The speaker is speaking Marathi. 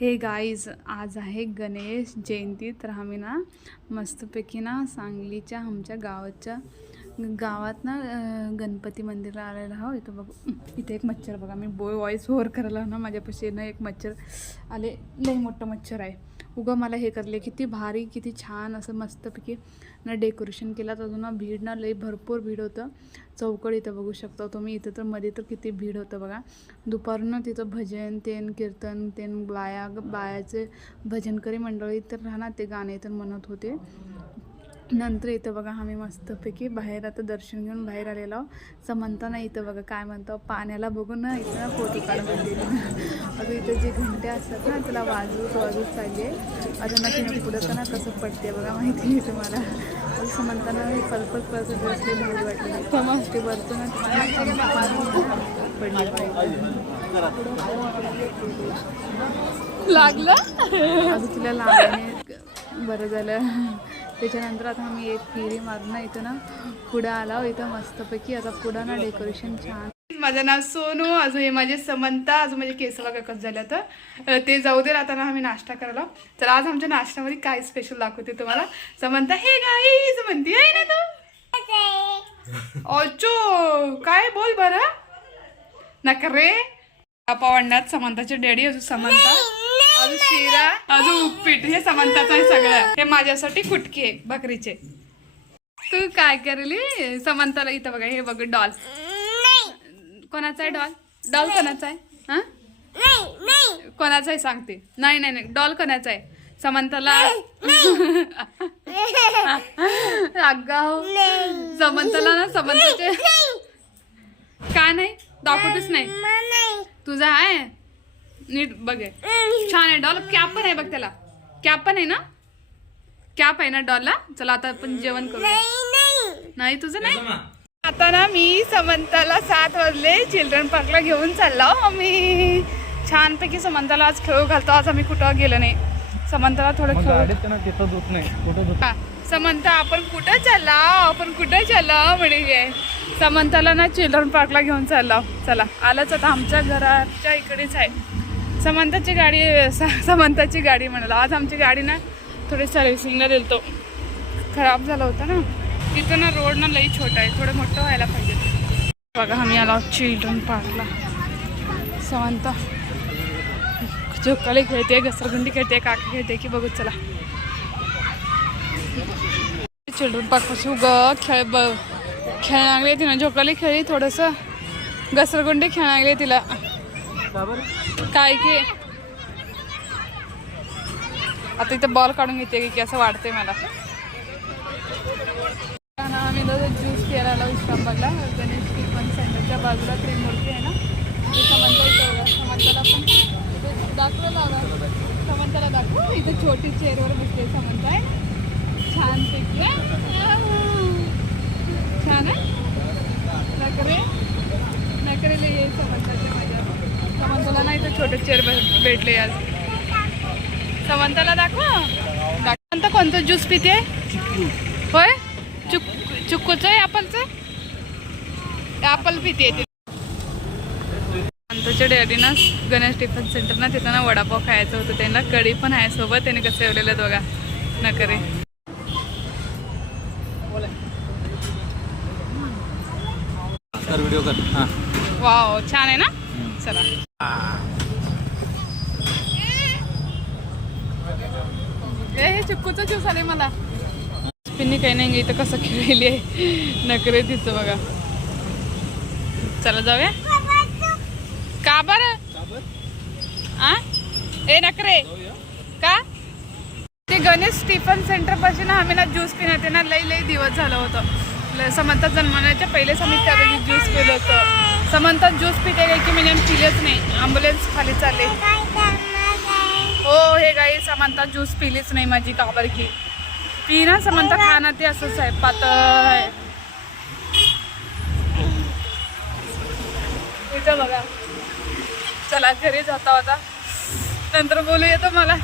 हे गाईज आज आहे गणेश जयंती तर आम्ही ना मस्तपैकी ना सांगलीच्या आमच्या गावाच्या गावात ना गणपती मंदिरला आलेलं आहो इथं बघ इथे एक मच्छर बघा. मी बो वॉईस ओव्हर करायला ना माझ्यापाशी ना एक मच्छर आले. लई मोठं मच्छर आहे. उगं मला हे करले किती भारी किती छान असं मस्तपैकी ना डेकोरेशन केलं. तर अजून भीड ना लई भरपूर भीड होतं. चौकड इथं बघू शकता तुम्ही. इथं तर मध्ये तर किती भीड होतं बघा. दुपारनं तिथं भजन तेन कीर्तन तेन बाया बायाचे भजनकरी मंडळी तर राहणार ते गाणे तर म्हणत होते. नंतर इथं बघा आम्ही मस्तपैकी बाहेर आता दर्शन घेऊन बाहेर आलेलो आहो. समंता ना इथं बघा काय म्हणतो पाण्याला बघून ना इथं ना फोटो काढून अजून इथं जे घंटे असतात ना त्याला वाजवत वाजवत चालली आहे. अजून ना तिने पुढं का ना कसं पडते बघा माहिती आहे तुम्हाला. अजून समंताना हे पलपत बसले भारी वाटले. समज ते वरतो ना तुम्हाला पडली लागलं? अजून तिला लागणे बरं झालं. त्याच्यानंतर आता आम्ही एक फेरी मारून इथं ना पुढं आला हो इथं मस्तपैकी. आता पुढं ना डेकोरेशन छान. माझं नाव सोनू अजून हे माझे समंता अजून माझे केस बघा कसं झालं तर ते जाऊ दे आता ना आम्ही नाश्ता करायला. तर आज आमच्या नाश्त्यामध्ये काय स्पेशल दाखवते तुम्हाला? समंता हे गाईज म्हणते आहे ना तू? अचो काय बोल बरं. नका रे. पावण्यात समंताचे डॅडी अजून समंता. अजून शिरा अजून उपीट. हे समंताचं आहे सगळं. हे माझ्यासाठी कुटके आहे बकरीचे. तू काय करली? समंताला इथं बघा हे बघ डॉल. कोणाचा आहे डॉल? डॉल कोणाचा आहे? हा? कोणाचा आहे सांगते. नाही नाही नाही. डॉल कोणाचा आहे? समंताला अगाव. समंताला ना समंताचे काय नाही. दाखवतेच नाही. तुझा आहे? नीट बघे छान आहे. डॉल कॅप पण आहे बघ त्याला. कॅप पण आहे ना? कॅप आहे ना डॉलला चला आता आपण जेवण करू नाही तुझं नाही? आता ना मी समंताला सात वाजले. चिल्ड्रन पार्कला घेऊन चाललो आम्ही. छानपैकी समंताला आज खेळू घालतो. आज आम्ही कुठं गेलो नाही. समंताला थोडं खेळू गाडीत ना तिथं दूध नाही. कुठं दूध हा, समंता आपण कुठं चालला आपण कुठं चालला म्हणजे समंताला ना चिल्ड्रन पार्कला घेऊन चालला चला आलंच आता आमच्या घराच्या इकडेच आहे. समंताची गाडी स- समंताची गाडी म्हणाला. आज आमची गाडी ना थोडी सर्व्हिसिंगला दिलतो. खराब झाला होता ना. तिथं ना रोड ना लई छोटा आहे. थोडं मोठं व्हायला पाहिजे. बघा आम्ही आलो चिल्ड्रन पार्कला. समंता. झोकाली खेळते घसरगुंडी खेळते काका खेळते की बघू चला. चिल्ड्रन पार्कपाशी उग खेळ ब खेळायला लागले तिनं. झोकाली खेळली थोडंसं घसरगुंडी खेळायला लागले तिला. काय की? आता इथं बॉल काढून घेते की असं वाटतंय मला. आम्ही ज्यूस केला आलो इस्लामबादला. गणेश टिफन सेंटरच्या बाजूला त्रिमूर्ती आहे ना? ते समंताला पण इथे दाखवलं लावला समंताला दाखव. इथं छोटी चेअरवर बसले समंता आहे छान पैकी. छान आहे. नकरे नकरेला ये समंताच्या समंताला नाही तर छोटे चेअर भेटले आज. समंताला दाखव. दाखव कोणतं ज्यूस पिते? होय? चुक चुकूचं आहे ॲपलचं? ॲपल पिते ती. आमच्या डॅडी ना गणेश टिफिन सेंटर ना तिथं ना वडापाव खायचं होतं त्यांना. कढी पण आहे सोबत त्याने कसं ठेवलेलं आहेत बघा नकरे कर. हां. वाव छान आहे ना? चला. हे चिक्कूचं ज्यूस आले मला. पिन्नी काही नाही इथं कसं खेळलेली आहे. नकरे तिथं बघा. चला जाऊया. का बरं? आ? ए नकरे का? ते गणेश टिफन सेंटरपासून आम्ही ना ज्यूस पिण्यात ना लई लई दिवस झालं होतं. ल- समंता जन्मण्याच्या पहिलेच आम्ही त्यावेळी ज्यूस पिलं होतं. समंता ज्यूस पिते काय की म्हणजे आम्ही पिलेच नाही. ॲम्ब्युलन्स खाली चालले. हो हे गाई समंता ज्यूस पिलीच नाही माझी काबर की पी ना समंता खा ना ते असंच आहे पातळ आहे. इथं बघा. चला घरी जाता होता नंतर बोलू येतो मला